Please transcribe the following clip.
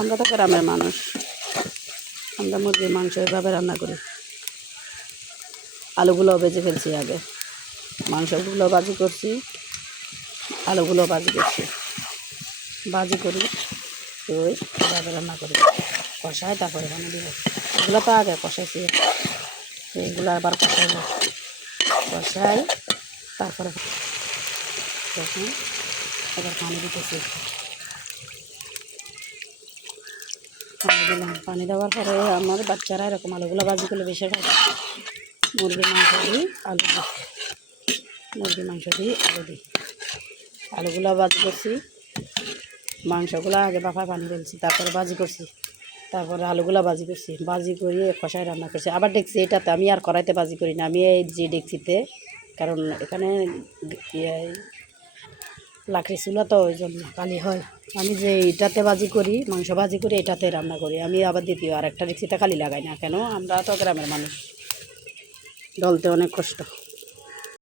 আমরা তো গ্রামের মানুষ, আমরা মুরগির মাংস এভাবে রান্না করি। আলুগুলোও ভেজে ফেলছি, আগে মাংসগুলো ভাজি করছি, আলুগুলো ভাজি করছি, ভাজি করি তো এভাবে রান্না করি, কষায় তারপরে পানি দিব। এগুলো তো আগে কষাইছি, এগুলো আবার কষাই তারপরে তখন এবার পানি দিতেছি। পানি দিলাম, পানি দেওয়ার পরে আমার বাচ্চারা এরকম আলুগুলো ভাজি করলে বেশি খায়। মুরগির মাংস দিই, আলু দিই, মুরগির মাংস দিই, আলু দিই। আলুগুলো ভাজি করছি, মাংসগুলো আগে বাফায় পানি ফেলছি, তারপরে ভাজি করছি, তারপরে আলুগুলো ভাজি করছি, ভাজি করিয়ে কষায় রান্না করছি। আবার ডেকছি, এটাতে আমি আর কড়াইতে ভাজি করি না, আমি এই যে ডেকচিতে, কারণ এখানে লাকড়ি চুলা তো ওই জন্য কালি হয়। আমি যে এটাতে ভাজি করি, মাংস ভাজি করি, এটাতে রান্না করি। আমি আবার দ্বিতীয় আর একটা ডেকচিতে কালি লাগাই না, কেন আমরা তো গ্রামের মানুষ, ডলতে অনেক কষ্ট।